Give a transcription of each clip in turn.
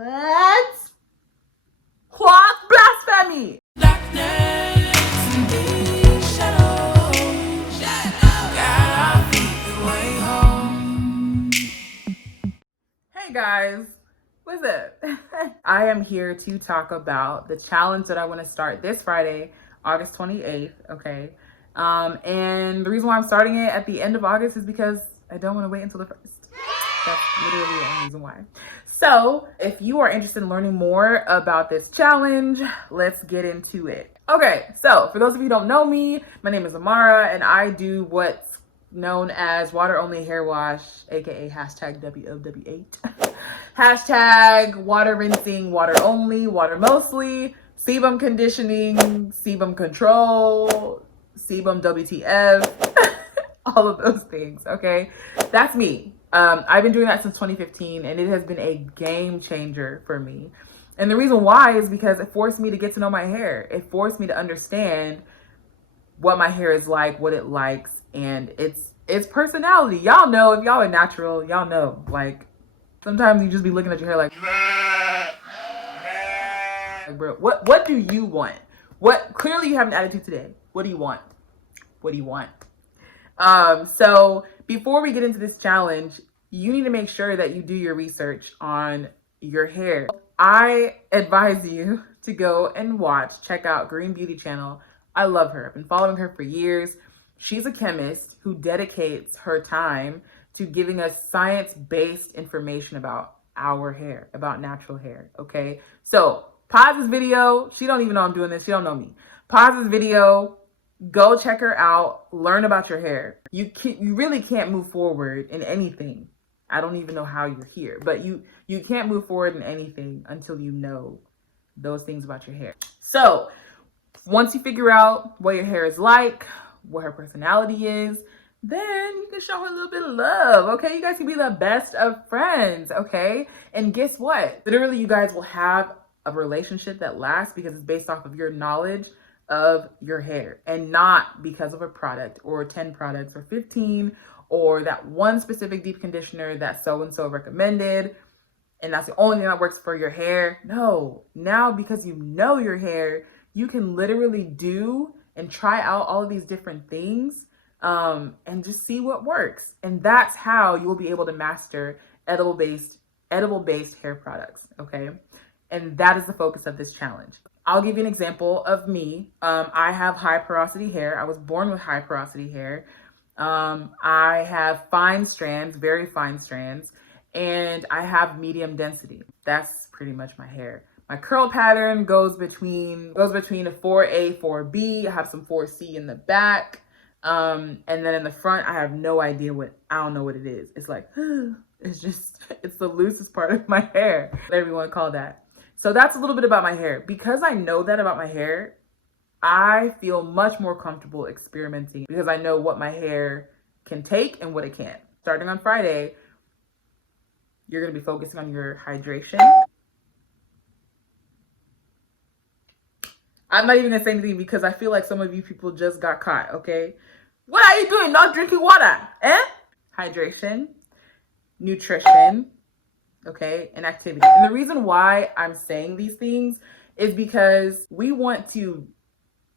What? What blasphemy? Hey guys, what's up? I am here to talk about the challenge that I want to start this Friday, August 28th, okay? And the reason why I'm starting it at the end of August is because I don't want to wait until the 1st. That's literally the only reason why. So if you are interested in learning more about this challenge, let's get into it. Okay, so for those of you who don't know me, my name is Amara and I do what's known as water only hair wash, aka hashtag WO8. Hashtag water rinsing, water only, water mostly, sebum conditioning, sebum control, sebum WTF, all of those things, okay? That's me. I've been doing that since 2015 and it has been a game changer for me. And the reason why is because it forced me to get to know my hair. It forced me to understand what my hair is like, what it likes, and its personality. Y'all know, if y'all are natural, y'all know, like sometimes you just be looking at your hair like bro, what do you want? What, clearly you have an attitude today. What do you want? What do you want? So before we get into this challenge, you need to make sure that you do your research on your hair. I advise you to go and check out Green Beauty channel. I love her. I've been following her for years. She's a chemist who dedicates her time to giving us science-based information about our hair, about natural hair, okay? So pause this video. She don't even know I'm doing this. She don't know me. Pause this video. Go check her out. Learn about your hair. You really can't move forward in anything. I don't even know how you're here, but you can't move forward in anything until you know those things about your hair. So once you figure out what your hair is like, what her personality is, then you can show her a little bit of love, okay? You guys can be the best of friends, okay? And guess what? Literally, you guys will have a relationship that lasts because it's based off of your knowledge of your hair and not because of a product or 10 products or 15 or that one specific deep conditioner that so-and-so recommended and that's the only thing that works for your hair. No, now because you know your hair, you can literally do and try out all of these different things and just see what works. And that's how you will be able to master edible-based hair products, okay? And that is the focus of this challenge. I'll give you an example of me. I have high porosity hair. I was born with high porosity hair. I have fine strands, very fine strands, and I have medium density. That's pretty much my hair. My curl pattern goes between a 4A, 4B. I have some 4C in the back. And then in the front, I have no idea I don't know what it is. It's like, it's the loosest part of my hair, whatever you want to call that. So that's a little bit about my hair. Because I know that about my hair, I feel much more comfortable experimenting because I know what my hair can take and what it can't. Starting on Friday, you're going to be focusing on your hydration. I'm not even going to say anything because I feel like some of you people just got caught, okay? What are you doing? Not drinking water, eh? Hydration, nutrition, okay, and activity. And the reason why I'm saying these things is because we want to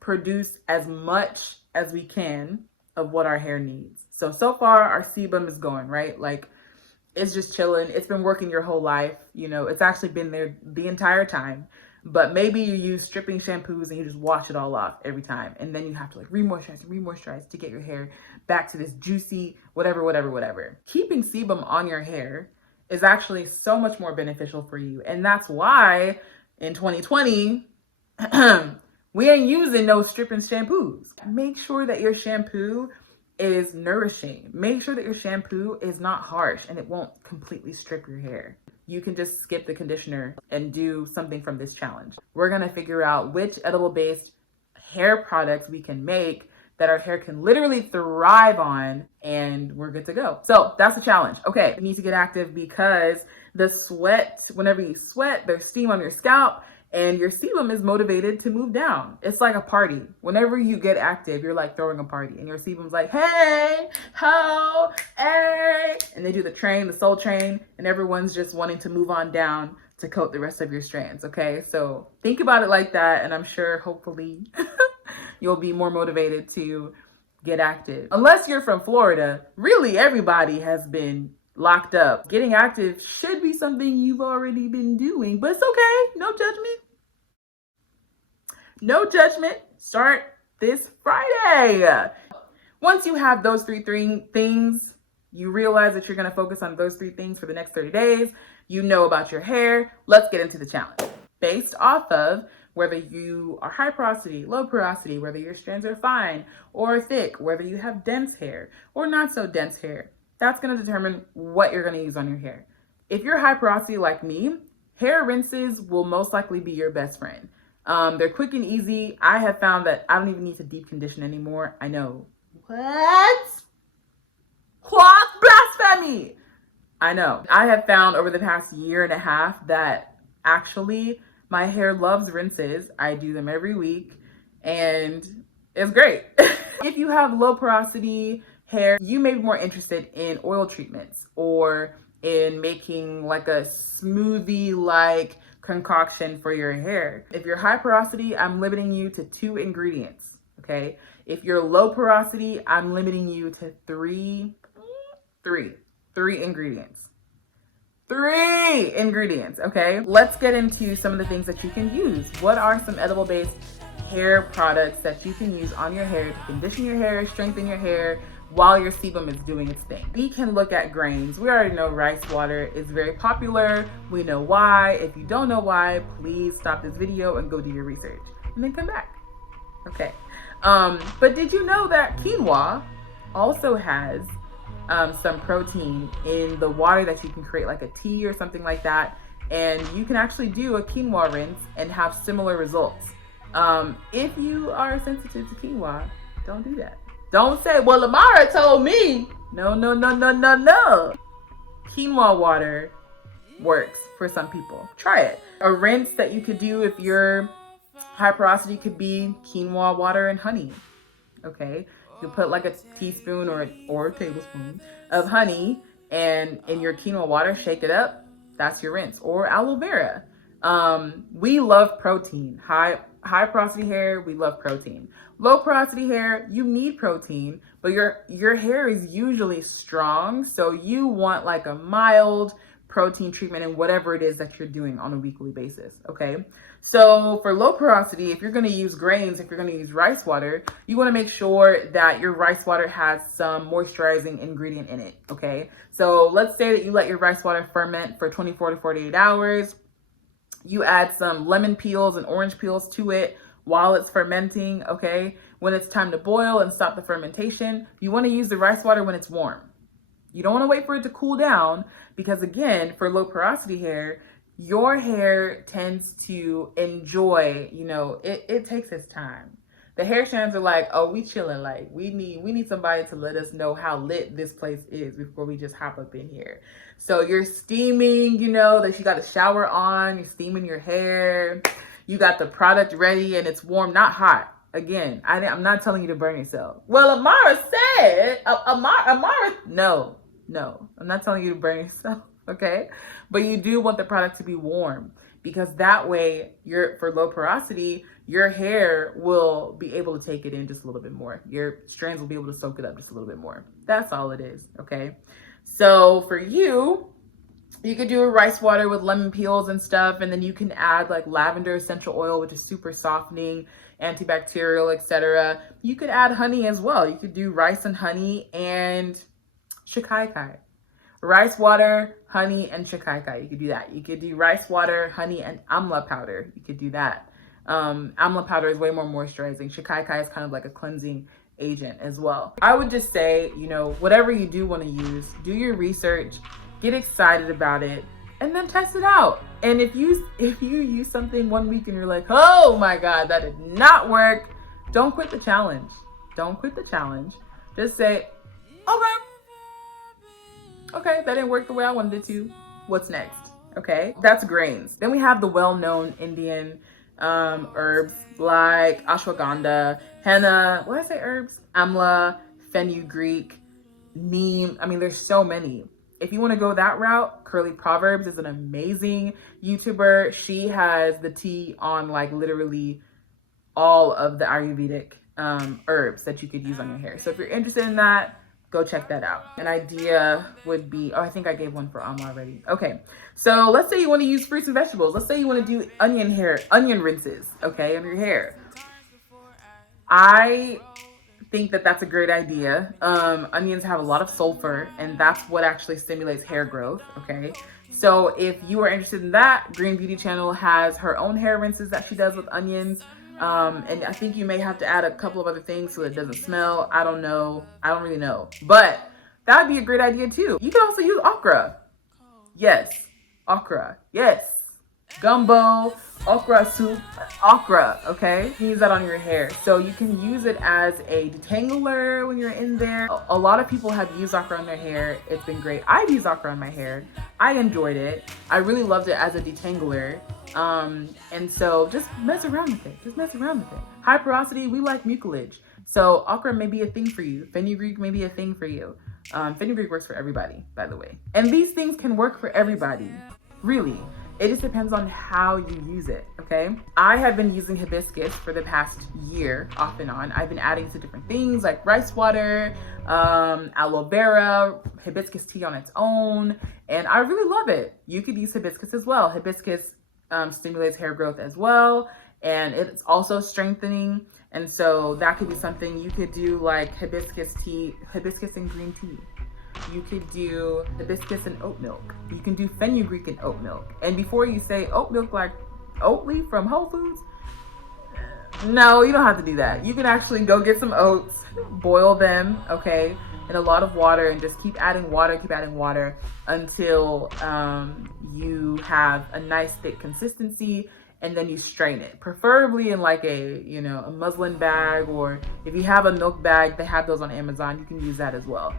produce as much as we can of what our hair needs. So far our sebum is going, right? Like it's just chilling. It's been working your whole life. You know, it's actually been there the entire time. But maybe you use stripping shampoos and you just wash it all off every time. And then you have to like re-moisturize to get your hair back to this juicy, whatever. Keeping sebum on your hair is actually so much more beneficial for you. And that's why in 2020, we ain't using no stripping shampoos. Make sure that your shampoo is nourishing. Make sure that your shampoo is not harsh and it won't completely strip your hair. You can just skip the conditioner and do something from this challenge. We're gonna figure out which edible-based hair products we can make that our hair can literally thrive on, and we're good to go. So that's the challenge. Okay, you need to get active because the sweat, whenever you sweat, there's steam on your scalp and your sebum is motivated to move down. It's like a party. Whenever you get active, you're like throwing a party and your sebum's like, hey, ho, hey. And they do the train, the soul train, and everyone's just wanting to move on down to coat the rest of your strands, okay? So think about it like that, and I'm sure hopefully you'll be more motivated to get active. Unless you're from Florida, really everybody has been locked up. Getting active should be something you've already been doing, but it's okay. No judgment. No judgment. Start this Friday. Once you have those three things, you realize that you're going to focus on those 3 things for the next 30 days. You know about your hair. Let's get into the challenge. Based off of whether you are high porosity, low porosity, whether your strands are fine or thick, whether you have dense hair or not so dense hair, that's going to determine what you're going to use on your hair. If you're high porosity like me, hair rinses will most likely be your best friend. They're quick and easy. I have found that I don't even need to deep condition anymore. I know. What blasphemy? I know. I have found over the past year and a half that actually my hair loves rinses. I do them every week and it's great. If you have low porosity hair, you may be more interested in oil treatments or in making like a smoothie like concoction for your hair. If you're high porosity, I'm limiting you to 2 ingredients, okay? If you're low porosity, I'm limiting you to three ingredients. 3 ingredients, okay? Let's get into some of the things that you can use. What are some edible-based hair products that you can use on your hair to condition your hair, strengthen your hair, while your sebum is doing its thing? We can look at grains. We already know rice water is very popular. We know why. If you don't know why, please stop this video and go do your research and then come back. Okay. But did you know that quinoa also has some protein in the water that you can create like a tea or something like that? And you can actually do a quinoa rinse and have similar results. If you are sensitive to quinoa, don't do that. Don't say, well, Lamara told me. No. Quinoa water works for some people. Try it. A rinse that you could do if you're high porosity could be quinoa water and honey. Okay. You put like a teaspoon or a tablespoon of honey and in your quinoa water, shake it up. That's your rinse. Or aloe vera. We love protein. High porosity hair, we love protein. Low porosity hair, you need protein, but your hair is usually strong, so you want like a mild protein treatment in whatever it is that you're doing on a weekly basis, okay? So for low porosity, if you're gonna use grains, if you're gonna use rice water, you wanna make sure that your rice water has some moisturizing ingredient in it, okay? So let's say that you let your rice water ferment for 24 to 48 hours. You add some lemon peels and orange peels to it while it's fermenting, okay? When it's time to boil and stop the fermentation, you want to use the rice water when it's warm. You don't want to wait for it to cool down because, again, for low porosity hair, your hair tends to enjoy, it takes its time. The hair strands are like, oh, we chilling, like we need somebody to let us know how lit this place is before we just hop up in here. So you're steaming, that you got a shower on, you're steaming your hair, you got the product ready and it's warm, not hot. Again, I'm not telling you to burn yourself. Well, Amara said, Amara, no, I'm not telling you to burn yourself, okay? But you do want the product to be warm because that way for low porosity, your hair will be able to take it in just a little bit more. Your strands will be able to soak it up just a little bit more. That's all it is, okay? So for you could do a rice water with lemon peels and stuff, and then you can add like lavender essential oil, which is super softening, antibacterial, etc. You could add honey as well. You could do rice and honey and shikakai. Rice water, honey, and shikakai. You could do that. You could do rice water, honey, and amla powder. You could do that. Amla powder is way more moisturizing. Shikakai is kind of like a cleansing agent as well. I would just say, whatever you do want to use, do your research, get excited about it, and then test it out. And if you use something one week and you're like, oh my God, that did not work, don't quit the challenge. Don't quit the challenge. Just say, okay, that didn't work the way I wanted it to. What's next? Okay, that's grains. Then we have the well-known Indian herbs like ashwagandha, henna, what did I say herbs? Amla, fenugreek, neem. I mean, there's so many. if you want to go that route, Curly Proverbs is an amazing YouTuber. She has the tea on like literally all of the Ayurvedic herbs that you could use on your hair. So if you're interested in that, go check that out. An idea would be, oh, I think I gave one for already. Okay, so let's say you want to use fruits and vegetables. Let's say you want to do onion rinses, okay, on your hair. I think that that's a great idea. Onions have a lot of sulfur, and that's what actually stimulates hair growth, okay? So if you are interested in that, Green Beauty Channel has her own hair rinses that she does with onions. And I think you may have to add a couple of other things so it doesn't smell. I don't know. I don't really know. But that would be a great idea too. You can also use okra. Yes. Okra. Yes. Gumbo, okra soup, okra, okay? You can use that on your hair. So you can use it as a detangler when you're in there. A lot of people have used okra on their hair. It's been great. I've used okra on my hair. I enjoyed it. I really loved it as a detangler. And so just mess around with it. Just mess around with it. High porosity, we like mucilage. So okra may be a thing for you. Fenugreek may be a thing for you. Fenugreek works for everybody, by the way. And these things can work for everybody, really. It just depends on how you use it, okay? I have been using hibiscus for the past year, off and on. I've been adding to different things like rice water, aloe vera, hibiscus tea on its own, and I really love it. You could use hibiscus as well. Hibiscus stimulates hair growth as well, and it's also strengthening. And so that could be something you could do, like hibiscus tea, hibiscus and green tea. You could do hibiscus and oat milk. You can do fenugreek and oat milk. And before you say oat milk like Oatly from Whole Foods, no, you don't have to do that. You can actually go get some oats, boil them, okay, in a lot of water, and just keep adding water until you have a nice thick consistency, and then you strain it, preferably in like a muslin bag, or if you have a milk bag, they have those on Amazon, you can use that as well.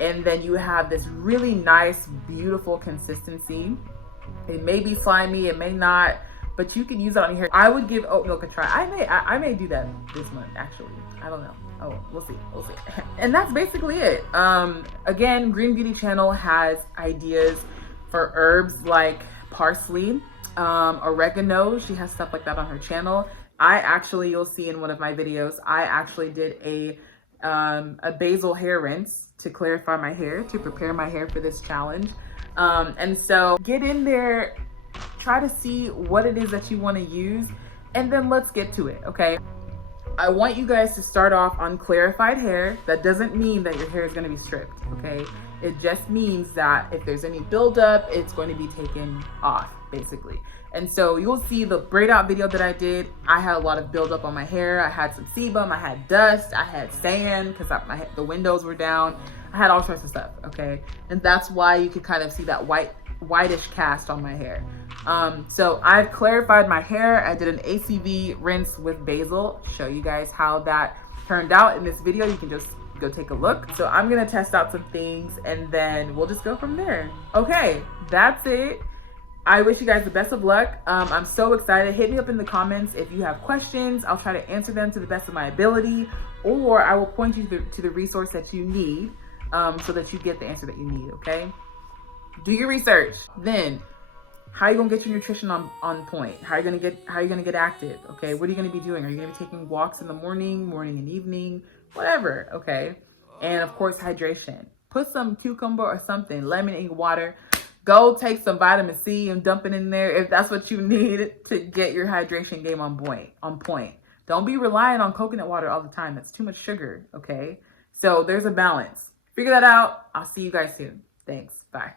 And then you have this really nice, beautiful consistency. It may be slimy, it may not, but you can use it on your hair. I would give oat milk a try. I may do that this month, actually. I don't know. Oh, we'll see. And that's basically it. Again, Green Beauty Channel has ideas for herbs like parsley, oregano. She has stuff like that on her channel. You'll see in one of my videos, I actually did a basil hair rinse to clarify my hair, to prepare my hair for this challenge. And so get in there, try to see what it is that you want to use, and then let's get to it, okay? I want you guys to start off on clarified hair. That doesn't mean that your hair is going to be stripped, okay? It just means that if there's any buildup, it's going to be taken off, basically. And so you'll see the braid out video that I did. I had a lot of buildup on my hair. I had some sebum, I had dust, I had sand because the windows were down. I had all sorts of stuff, okay? And that's why you could kind of see that whitish cast on my hair. So I've clarified my hair. I did an ACV rinse with basil. Show you guys how that turned out in this video. You can just go take a look. So I'm gonna test out some things and then we'll just go from there. Okay, that's it. I wish you guys the best of luck. I'm so excited. Hit me up in the comments if you have questions. I'll try to answer them to the best of my ability, or I will point you to the resource that you need so that you get the answer that you need, okay? Do your research. Then, how are you gonna get your nutrition on point? How are you gonna get active? Okay, what are you gonna be doing? Are you gonna be taking walks in the morning and evening, whatever? Okay, and of course hydration. Put some cucumber or something, lemon in water. Go take some vitamin C and dump it in there if that's what you need to get your hydration game on point. Don't be relying on coconut water all the time. That's too much sugar. Okay, so there's a balance. Figure that out. I'll see you guys soon. Thanks. Bye.